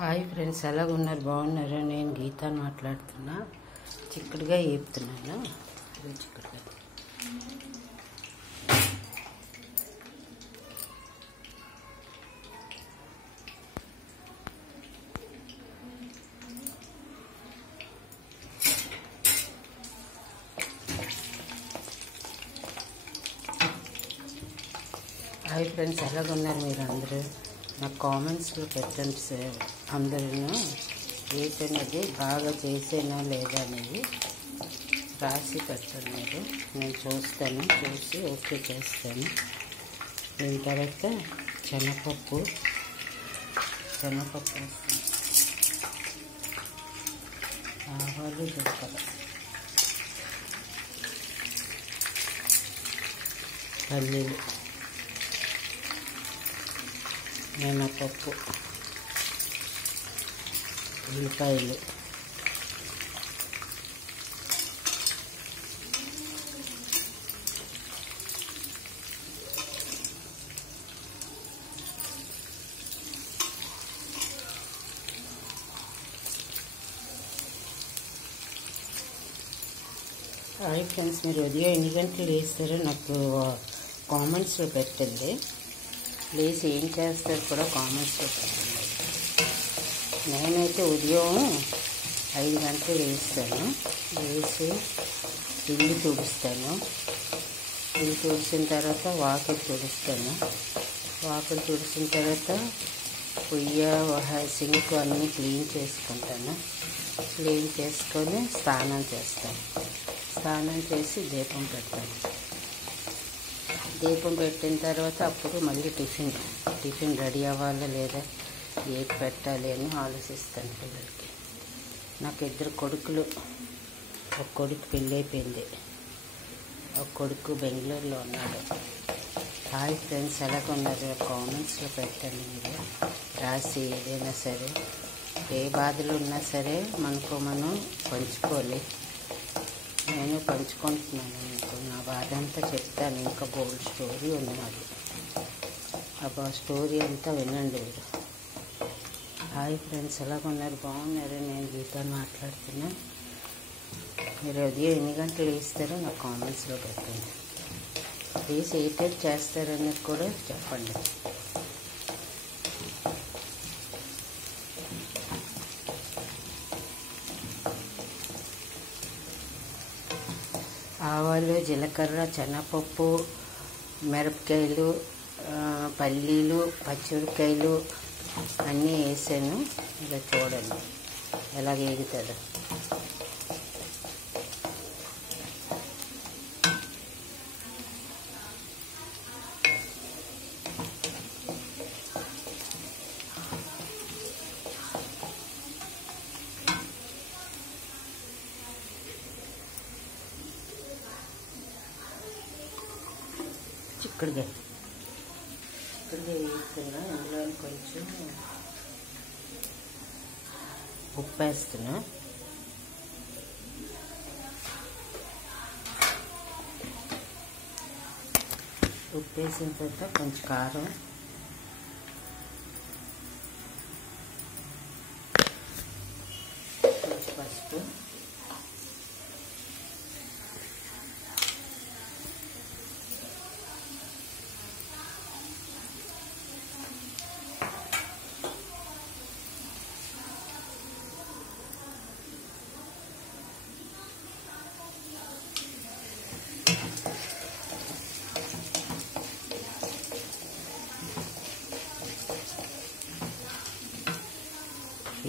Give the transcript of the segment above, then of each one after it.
Hi friends, ఎలాగున్నారు? బాగున్నారా? నేను గీత మాట్లాడుతున్నా. చిక్కుడుగా వేపుతున్నాను. ఇది చిక్కుడుగా. హాయ్ ఫ్రెండ్స్, ఎలాగున్నారు మీరు అందరూ? నాకు కామెంట్స్లో పెట్టండి సార్. అందరూ ఏంటనేది బాగా చేసేనా లేదా అనేది రాసి పెట్టండి. మీరు నేను చూస్తాను, చూసి ఓకే చేస్తాను. దీని తర్వాత శనగపప్పు వేస్తాను, ఆవాలు, జీలకర్ర, పల్లీలు, మినపప్పు, ఉల్లిపాయలు, హాయ్ ఫ్రెండ్స్, మీరు ఉదయం ఎన్ని గంటలు వేస్తారో నాకు కామెంట్స్లో పెట్టండి. ప్లీజ్ ఏం చేస్తారు కూడా కామెంట్స్లో పెట్టండి. నేనైతే ఉదయం 5 గంటలు వేస్తాను. వేసి ఇల్లు తుడుస్తాను. ఇల్లు తుడిసిన తర్వాత వాకిలి తుడుస్తాను. వాకిలి తుడిసిన తర్వాత పొయ్యి, సింక్ అన్నీ క్లీన్ చేసుకుంటాను. క్లీన్ చేసుకొని స్నానం చేస్తాను. స్నానం చేసి దీపం పెడతాను. దీపం పెట్టిన తర్వాత అప్పుడు మళ్ళీ టిఫిన్ రెడీ అవ్వాలా లేదా, ఏది పెట్టాలి అని ఆలోచిస్తాను. పిల్లలకి నాకు 2 కొడుకులు. ఒక కొడుకు పెళ్ళి అయిపోయింది, ఒక కొడుకు బెంగళూరులో ఉన్నాడు. హాయ్ ఫ్రెండ్స్, ఎలాగున్నారు? కామెంట్స్లో పెట్టండి. మీరు రాసి ఏదైనా సరే, ఏ బాధలు ఉన్నా సరే మనకు మనం పంచుకోవాలి. నేను పంచుకుంటున్నాను. మీకు నా బాధ అంతా చెప్తాను. ఇంకా బోల్డ్ స్టోరీ ఉన్నది. ఆ స్టోరీ అంతా వినండి మీరు. హాయ్ ఫ్రెండ్స్, ఎలాగున్నారు? బాగున్నారు? నేను గీత మాట్లాడుతున్నా. మీరు ఉదయం ఎన్ని గంటలు వేస్తారో నాకు కామెంట్స్లో పెట్టండి. ప్లీజ్ ఏ టైప్ చేస్తారనేది కూడా చెప్పండి. ఆవాలు, జీలకర్ర, శనగపప్పు, మిరపకాయలు, పల్లీలు, పచ్చిమిరపకాయలు అన్నీ వేసాను. ఇలా చూడండి ఎలా వేగుతుందో. చిక్కుడుగా వేస్తున్నా. అందులో కొంచెం ఉప్పు వేస్తున్నా. ఉప్పు వేసిన తర్వాత కొంచెం కారం, కొంచెం పసుపు,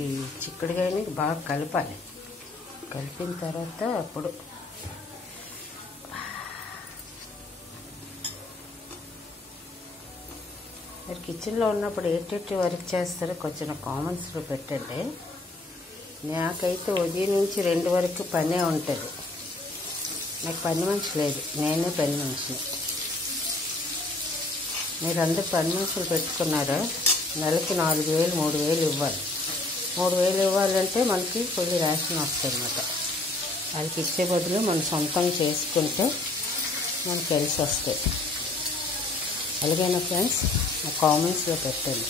ఈ చిక్కుడుకాయని బాగా కలపాలి. కలిపిన తర్వాత అప్పుడు మీరు కిచెన్లో ఉన్నప్పుడు ఏంటంటే వర్క్ చేస్తారో కొంచెం కామెంట్స్లో పెట్టండి. నాకైతే ఉదయం నుంచి 2 వరకు పనే ఉంటుంది. నాకు పని మనిషి లేదు, నేనే పని మనిషిని. మీరందరూ పని మనుషులు పెట్టుకున్నారా? నెలకి 4,000 3,000 ఇవ్వాలి. 3,000 ఇవ్వాలంటే మనకి కొన్ని రేషన్ వస్తుంది అన్నమాట. వాళ్ళకి ఇచ్చే బదులు మనం సొంతంగా చేసుకుంటే మనకు కలిసి వస్తాయి. అలాగైనా ఫ్రెండ్స్, నా కామెంట్స్లో పెట్టండి.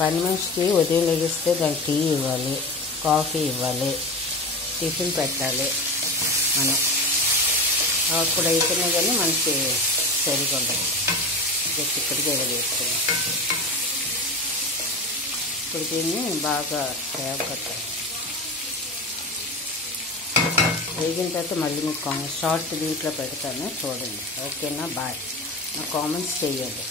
పని మనిషికి ఉదయం లెగిస్తే దానికి టీ ఇవ్వాలి, కాఫీ ఇవ్వాలి, టిఫిన్ పెట్టాలి మనం. అప్పుడు అయితేనే కానీ మనకి సరిగా ఉండదు. చిక్కడికి వేసుకున్నాం. ఇప్పుడు దీన్ని బాగా వేగొట్టాలి. వేగిన తర్వాత మళ్ళీ మీకు షార్ట్ దీంట్లో పెడతాను, చూడండి. ఓకేనా? బాయ్. నా కామెంట్స్ చేయండి.